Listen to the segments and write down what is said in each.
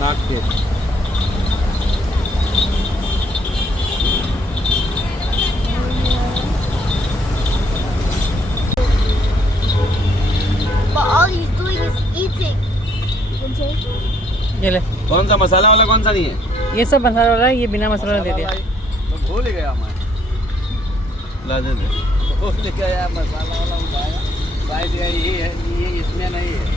नाक के all he's doing is eating. ये ले, कौन सा मसाला वाला कौन सा नहीं है? ये सब मसाला वाला है, ये बिना मसाला दे दिया। मैं भूल ही गया मैं। ला दे दे। भूल गया मसाला वाला उठाया। शायद ये है, ये इसमें नहीं है।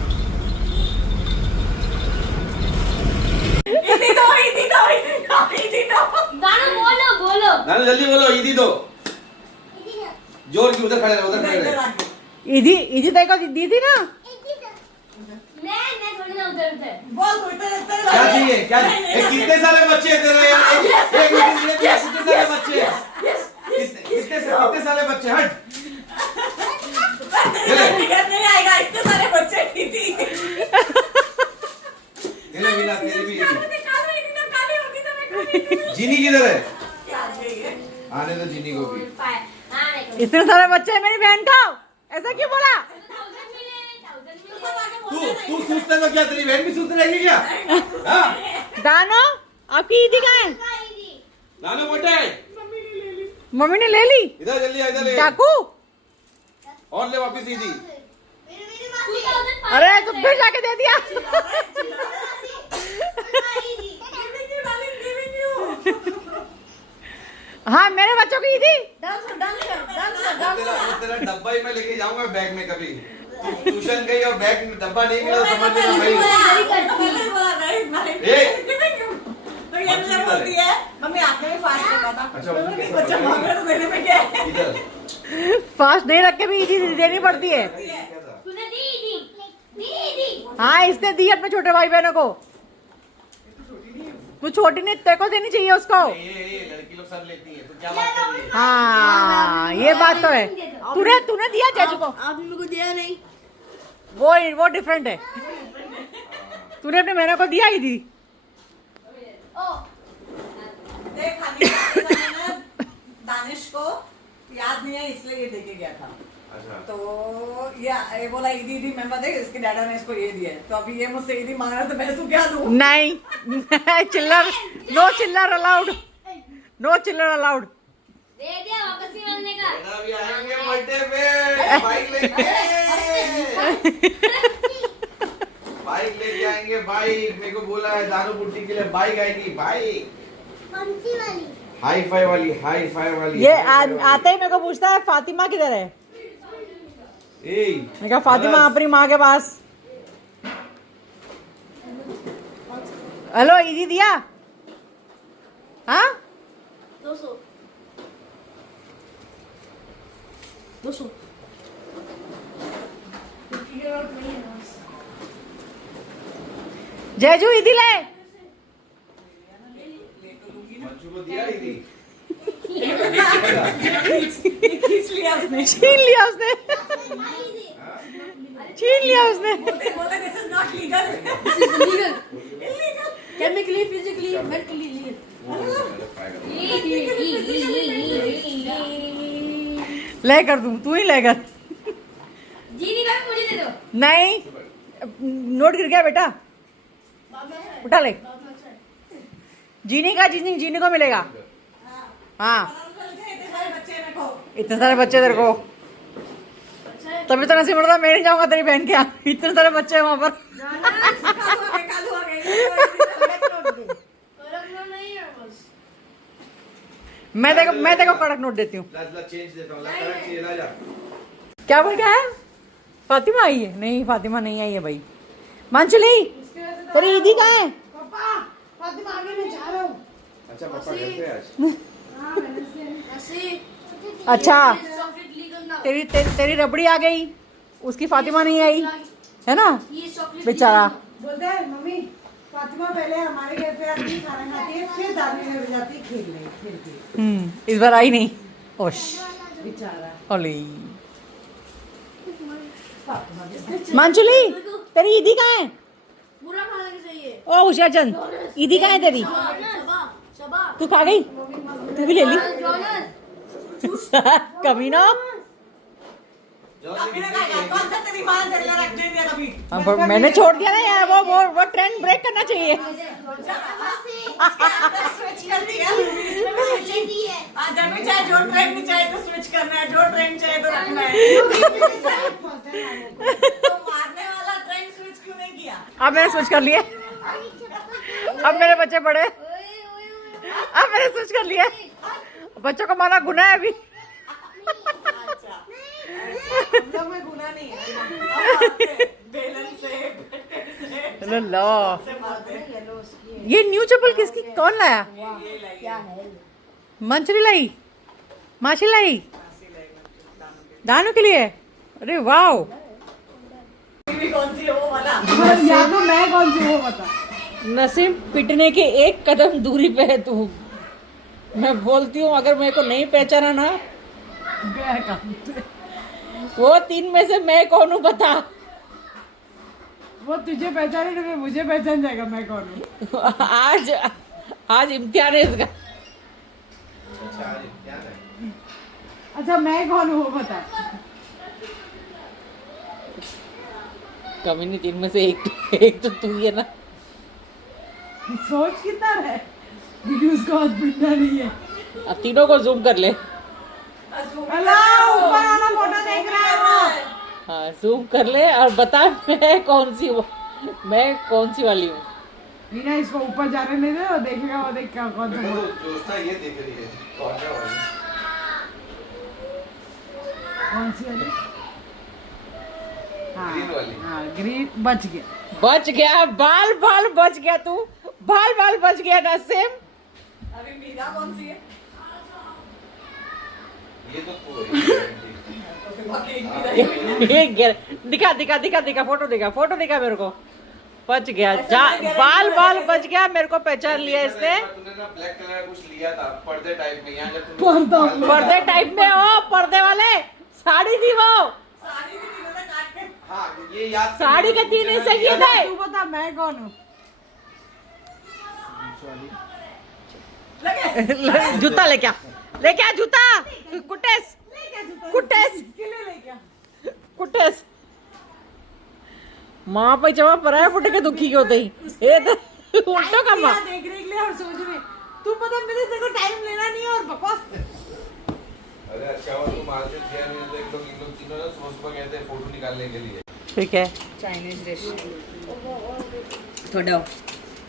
इदी दो। गाना बोलो बोलो। नानी जल्दी बोलो ईदी दो। जोर की उधर खड़े रहो, उधर खड़े रहो। इधी इधी देखो दी थी ना। मैं थोड़ी ना उधर उधर। बोल कोई तेरे क्या चाहिए? क्या? कितने सारे बच्चे हैं तेरे यार? एक मिनट कितने सारे बच्चे हैं? कितने सारे बच्चे? हट। नहीं आएगा, इतने सारे बच्चे की थी। तेरे भी ना, तेरे भी। काली होती तो मैं खाती थी। जीनी किधर है? क्या चाहिए? आने दो जीनी को भी। इतने सारे बच्चे हैं मेरी बहन का, ऐसा क्यों बोला? तू सोचता तो क्या तेरी बहन भी सोचती रहेगी क्या? हाँ? दानो आपकी ईदी कहाँ है? नानो मोटे है। मम्मी ने ले ली। इधर जल्दी इधर ले। चाकू। और ले वापस ईदी। अरे तो फिर जाके दे दिया। हाँ मेरे बच्चों की ईदी। तेरा डब्बा ही मैं लेके जाऊंगा बैग में कभी। ट्यूशन गई और बैग में डब्बा नहीं मिला तो समझ लेना भाई। तो ये मुझे बोलती है मम्मी आपने भी फास्ट रखा था। अच्छा, बच्चा मांग रहा तो देने में क्या है? इधर फास्ट नहीं रख के भी ईदी देनी पड़ती है। तूने दी हाँ इसने दी अपने छोटे भाई बहनों को। कुछ छोटी नहीं, तेरे को देनी चाहिए उसको। ये लड़की लोग सब लेती है तो क्या बात कर रही है? हाँ ये बात तो है। तूने दिया चाचू को? आपने मेरे को दिया नहीं। वो डिफरेंट है। तूने अपने बहनों को दिया ईदी। देख खाने दानिश को याद नहीं है इसलिए ये देके गया था। अच्छा। तो ये बोला ईदी मैं देख इसके डैडा ने इसको ये दिया है, तो अभी ये मुझसे ईदी मांग रहा है तो मैं इसको क्या दूं? नहीं चिल्लर, नो चिल्लर अलाउड, नो चिल्लर अलाउड। दे दिया वापस नहीं मिलने का। अभी आएंगे बर्थडे पे बाइक लेके। बाइक लेके आएंगे बाइक। मेरे को बोला है दारू बुट्टी के लिए बाइक आएगी। बाइक कौन-सी वाली? हाई फाई वाली। ये आते ही मेरे को पूछता है फातिमा किधर है। मैं कहा फातिमा अपनी माँ के पास। हेलो ईदी दिया? हाँ 200 जयजू ईदी ले। बच्चों को दिया ही थी। खींच लिया उसने। छीन लिया उसने। बोलते this is not legal. illegal. Chemically, physically, mentally illegal. ले कर दूं, तू ही ले कर। जीनी का भी मुझे दे दो। नहीं नोट गिर गया बेटा, उठा ले। जीनी को मिलेगा। हाँ इतने सारे बच्चे तेरे को, तभी तो नसीब मैं नहीं जाऊंगा तेरी बहन के यहाँ। इतने सारे बच्चे हैं वहाँ पर। मैं देखो कड़क नोट देती हूँ। चेंज देता हूँ। कड़क चाहिए ला जा। क्या बोल क्या है? फातिमा आई है? नहीं फातिमा नहीं आई है भाई। मंचली तेरी ईदी कहाँ है? फातिमा आगे मैं जा रहा हूँ। अच्छा पापा घर पे आज। अच्छा चॉकलेट लीगल ना। तेरी रबड़ी आ गई, उसकी फातिमा नहीं आई है ना ये चॉकलेट बेचारा। बोलते हैं मम्मी फातिमा पहले हमारे घर पे आती है, खाना खाती है, फिर दादी घर जाती है खेलने फिर के। इस बार आई नहीं। ओश बेचारा ओली। मंचली तेरी ईदी कहाँ है? पूरा खाने के चाहिए। ओ उषाचंद ईदी कहाँ है तेरी? शबा तू खा गई? तू भी ले ली। कमीना कभी नहीं खाएगा। कौन सा तेरी माँ ने तेरे लिए रख नहीं दिया कभी? मैंने छोड़ दिया ना यार, वो ट्रेंड ब्रेक करना चाहिए। स्विच कर दिया। जब भी चाहे जो ट्रेंड चाहे तो स्विच करना है, जो ट्रेंड चाहे तो रखना है। तो मारने वाला ट्रेंड स्विच क्यों नहीं किया? अब मैंने स्विच कर लिए, अब मेरे बच्चे बड़े, अब मैंने स्विच कर लिए। बच्चों को माना गुनाह है अभी। अच्छा, हम लोग में गुना नहीं है। बेलन से लो, ये न्यू चप्पल किसकी, कौन लाया? मंचरी लाई, माशी लाई, दानू के लिए। अरे वाह, कौन सी है वो वाला? या तो मैं कौन सी वो बता। नसीब पिटने के एक कदम दूरी पे है तू। मैं बोलती हूँ अगर मेरे को नहीं पहचाना ना, वो 3 में से मैं कौन हूँ बता। वो तुझे पहचाने तो मुझे पहचान जाएगा मैं कौन हूँ। आज इम्तिहान है इसका। अच्छा मैं कौन हूँ वो बता। कमी नहीं, 3 में से एक तो तू ही है ना। सोच कितना है क्योंकि उसको हाथ पिटना नहीं है। अब तीनों को जूम कर ले। अल्लाह ऊपर वाला फोटो देख रहा है वो। हाँ जूम कर ले और बता मैं कौन सी वाली हूँ। मीना इसको ऊपर जाने नहीं दे, वो देखेगा, वो देख क्या कौन सा फोटो। दोस्ता ये देख रही है कौन सा वाली? कौन सी वाली? ग्रीन वाली। हाँ ग्रीन। बच गया। बच गया, बाल बच गया तू, बाल बच गया नसीम। अभी मीरा कौन सी है? ये तो दिखा फोटो दिखा मेरे को। बच गया, बाल बच गया, मेरे को पहचान लिया इसने। तूने ना ब्लैक कलर का कुछ लिया था पर्दे टाइप में, यहाँ जब पर्दे टाइप में, ओ पर्दे वाले साड़ी थी वो। साड़ी भी तीनों ने काट के। हाँ ये याद साड़ी के 3 हिस्से किए थे। तू बता मैं कौन हूँ। जूता लेके आ जूता। कुटेस माँ पे जमा पराया फुटे के दुखी क्यों होते ही ये तो उल्टो का माँ। देख रहे और सोच रहे तू पता मेरे से को टाइम लेना नहीं है और बकवास। अरे अच्छा हुआ तुम आज गया नहीं तो इन लोग तीनों ना सुबह गए थे फोटो निकालने के लिए। ठीक है, चाइनीज डिश थोड़ा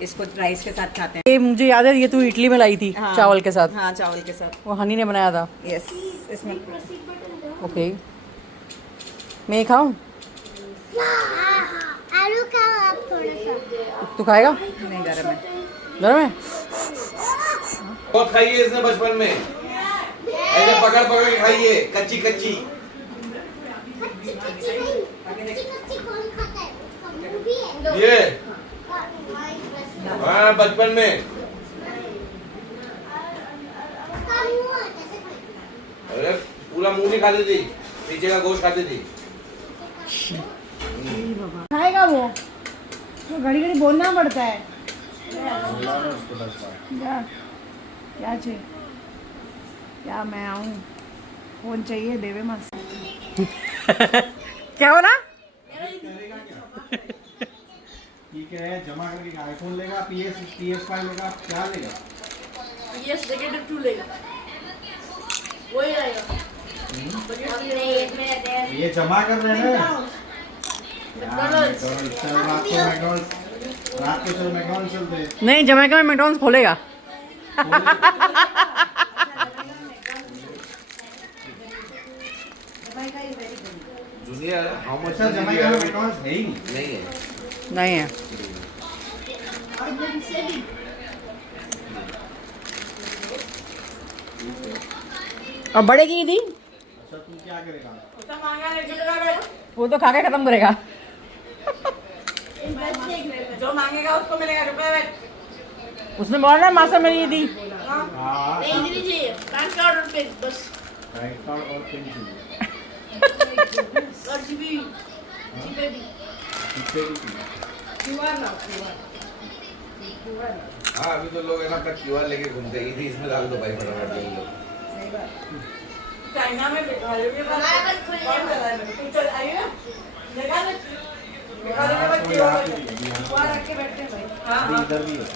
इसको राइस के साथ खाते हैं। ये मुझे याद है, ये तू इडली में लाई थी। हाँ, चावल के साथ। हाँ चावल के साथ। वो हनी ने बनाया था। यस इसमें ओके, मैं ये खाऊं? आलू का आप थोड़ा सा। तू खाएगा? नहीं गरम है। गरम है? बहुत खाइए इसने बचपन में, ऐसे पकड़ के खाइए कच्ची कच्ची कौन खाता है? मूवी है। ये हाँ बचपन में। अरे पूरा मुंह नहीं खाती थी, नीचे का गोश्त खाती थी। खाएगा वो तो घड़ी बोलना पड़ता है। क्या चाहिए? क्या मैं आऊँ? फोन चाहिए देवे मस्त। क्या हो रहा? ठीक है, जमा करके आईफोन लेगा, PS5 लेगा, क्या लेगा? PS-2 लेगा। वही रहेगा। ये जमा कर रहे हैं ना? मैकडॉनल्ड्स। चल रात को चल मैकडॉनल्ड्स चलते हैं। नहीं, जमैका में मैकडॉनल्ड्स खोलेगा। जूनियर हाउ मच अच्छा जमाइका में मैकडॉनल्ड्स है ही नहीं है। नहीं है। और बड़े की दी, अच्छा तू क्या करेगा? उतना महंगा नहीं जुटेगा। वो तो खा के खत्म करेगा। जो मांगेगा उसको मिलेगा। रुपए में उसने बोला ना मास्टर मेरी ये दी। हाँ नहीं इतनी चाहिए। पैन कार्ड और पेन बस। क्रेडिट कार्ड और पिन चाहिए। और जीपे भी। जितने भी चाहिए। QR ना। हाँ अभी तो लोग है ना अपना क्यूआर लेके घूमते हैं, इसी इसमें डाल दो भाई फटाफट ले लो। चाइना में भिखारी के पास कौन चला है? तू चल आई ना, देखा ना भिखारी के पास क्यों वहाँ रख के बैठते हैं भाई। हाँ इधर भी है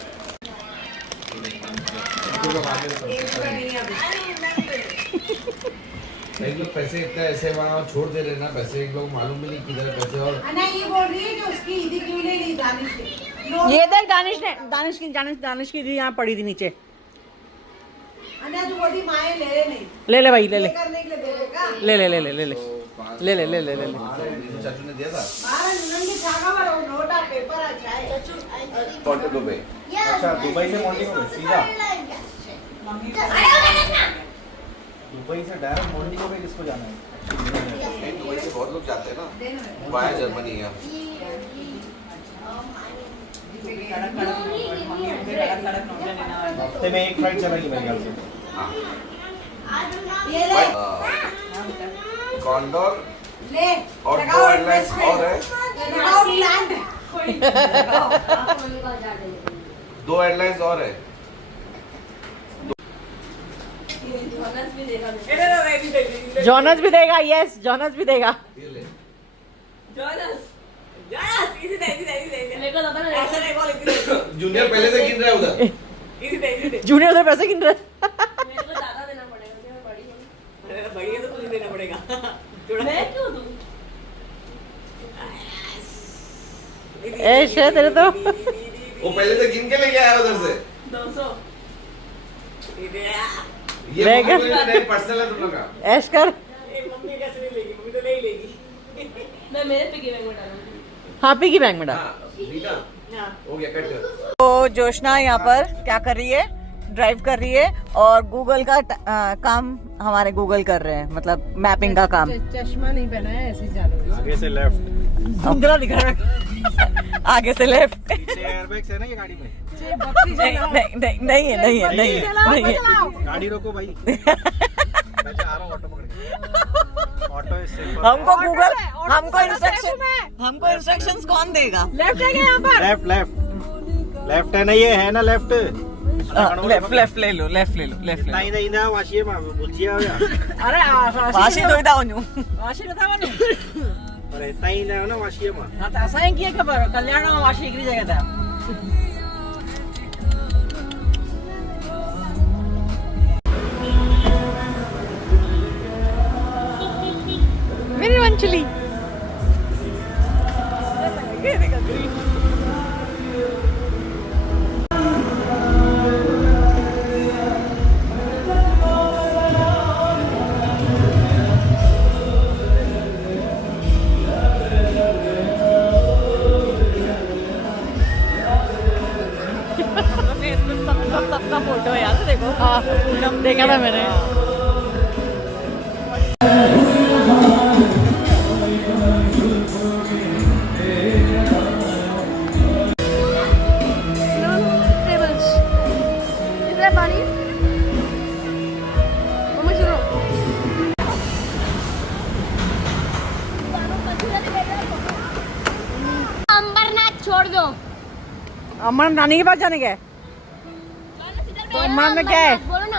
एक लोग पैसे इतना ऐसे वहाँ छोड़ दे रहे ना, पैसे एक लोग मालूम भी नहीं किधर पैसे। और नहीं ये बोल रही है कि उसकी ईदी क्यों ले ली दानिश ने। ये देख दानिश की यहाँ पड़ी थी नीचे। अन्या जो बोली माए ले नहीं ले भाई ले करने के लिए देगा। ले चाचू ने दिया था बाहर उन्होंने छागा वाला नोटा पेपर आ जाए। $40 रुपए। अच्छा दुबई से मोंटी को सीधा दुबई से डायरेक्ट मोंटी को किसको जाना है? दुबई से बहुत लोग जाते हैं ना वाया जर्मनी या हफ्ते में एक फ्लाइट चलेगी मेरे ख्याल से। ये ले कॉन्डोर ले और लगाओ 2 एयरलाइंस और है, लगाओ लैंड 2 एयरलाइंस और है। जॉनस भी देगा। यस जॉनस भी देगा। ये ले जूनियर पहले से गिन रहा है उधर। जूनियर उधर पैसे गिन रहे। बढ़िया तो तुझे देना पड़ेगा। ऐश है तेरे तो। वो पहले से गिन के लेके आया उधर से। 200 ये लेगा। नहीं पर्सनल है तुम लोग का। ऐश कर। मम्मी कैसे नहीं लेगी? मम्मी तो नहीं लेगी। मैं मेरे पिगी बैंक में डालूंगी। हाँ पिगी बैंक में डाल। हाँ रीना हो गया कट कर। तो जोशना यहाँ पर क्या कर रही है? ड्राइव कर रही है और गूगल का काम हमारे गूगल कर रहे हैं, मतलब मैपिंग का काम। चश्मा नहीं पहना है ऐसे जा रहे आगे से लेफ्ट धुंधला दिख रहा है। आगे से लेफ्ट। एयरबैग्स है ना ये गाड़ी में। नहीं है। गाड़ी रोको भाई। मैं जा रहा हूँ ऑटो पकड़ के। Auto is safe. हमको इंस्ट्रक्शंस कौन देगा? लेफ्ट है यहाँ पर। लेफ्ट है ना, ये है ना लेफ्ट। लेफ्ट ले लो। नहीं नहीं वाशिए बोलिए अरे वाशी तो इधर आऊँ। वाशी बताओ ना। अरे ताई ना वाशिए में। हाँ तो ऐसा ही किया खबर कल्याण में वाशी की जगह था। मेरी वंचली सबका फोटो है यार देखो। हाँ देखा था मैंने। अंबरनाथ छोड़ दो। अमर नानी के पास जाने का है। तो अमर में क्या है? बोलो ना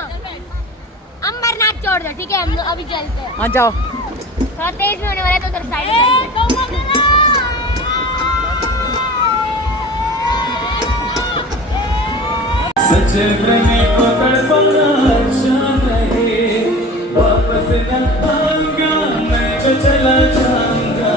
अंबरनाथ छोड़ दो। ठीक है हम लोग अभी चलते हैं। हाँ जाओ। थोड़ा तेज में होने वाला है तो उधर साइड में। सच्चे प्रेमी को तड़पाना अच्छा नहीं, वापस न आऊंगा मैं जो चला जाऊंगा।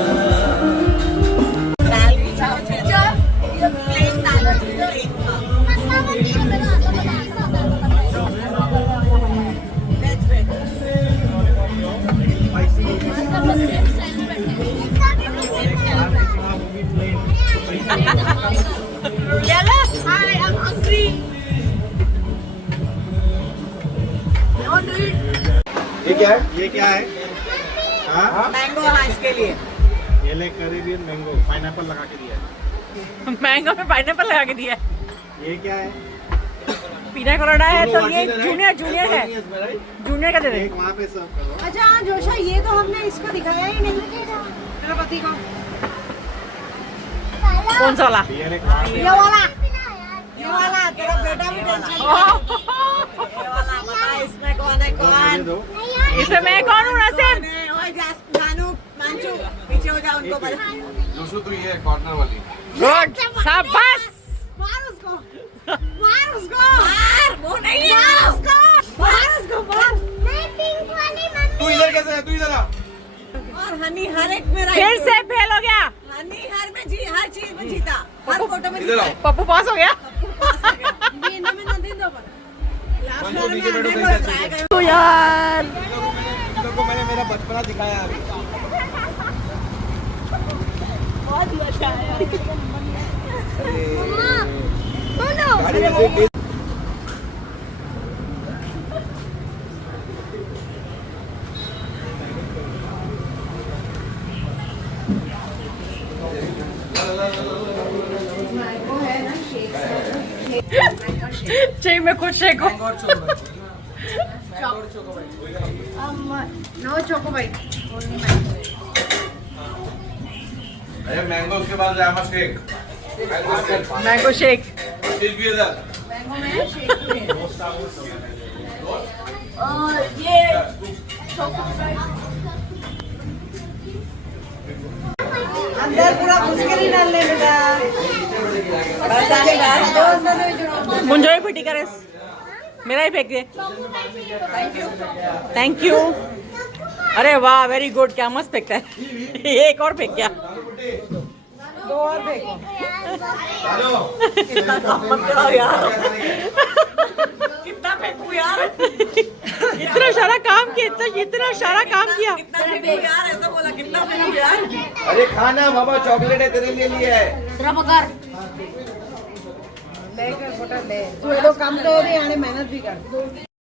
ये क्या है? हाँ मैंगो। हाँ इसके लिए ये ले कैरेबियन मैंगो पाइनएप्पल लगा के दिया है। मैंगो में पाइनएप्पल लगा के दिया है। ये क्या है? पीना कोलाडा है तो ये जूनियर है। जूनियर का दे दे। एक वहाँ पे सर्व करो। अच्छा हाँ जोशा ये तो हमने इसको दिखाया ही नहीं तेरा पति को। कौन सा वाला? बियर एक वहाँ पे। ये वाला तेरा बेटा भी टेंशन इसमें कौन है कौन? इसमें मैं कौन हूँ नसीम? जानू मांचू पीछे हो जाओ उनको पता। जोशु तू ये कॉर्नर वाली गुड शाबाश। मार उसको मार वो नहीं है मार उसको मार। नहीं पिंक वाली मम्मी तू इधर कैसे है? तू इधर आ। और हनी हर एक में फिर से फेल हो गया। हनी हर चीज में जीता, हर फोटो में इधर आओ। पप्पू पास हो गया। तो यार इन लोगों को मैंने मेरा बचपना दिखाया अभी। बहुत मजा आया। गाड़ी में से चाहिए मैं खुद शेक हूँ। नो चोको भाई। अरे मैंगो उसके बाद Jama shake. Mango shake. Shake भी इधर। और ये अंदर पूरा मुश्किल ही डालने बेटा। बस आने बाद दो अंदर मुंजो ही पिटी करे मेरा ही फेंक दे। Thank you. अरे वाह वेरी गुड। क्या मस्त फेंकता है। एक और फेंक क्या? दो और फेंको। हेलो। कितना काम मत करो यार। कितना फेंकू यार। इतना सारा काम किया। इतना सारा काम किया। कितना फेंकू यार, ऐसा बोला कितना फेंकू यार। अरे खाना बाबा चॉकलेट है तेरे लिए लिए है। तू ये तो काम तो हो रही है, मेहनत भी कर।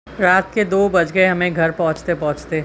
रात के 2 बज गए हमें घर पहुंचते पहुंचते।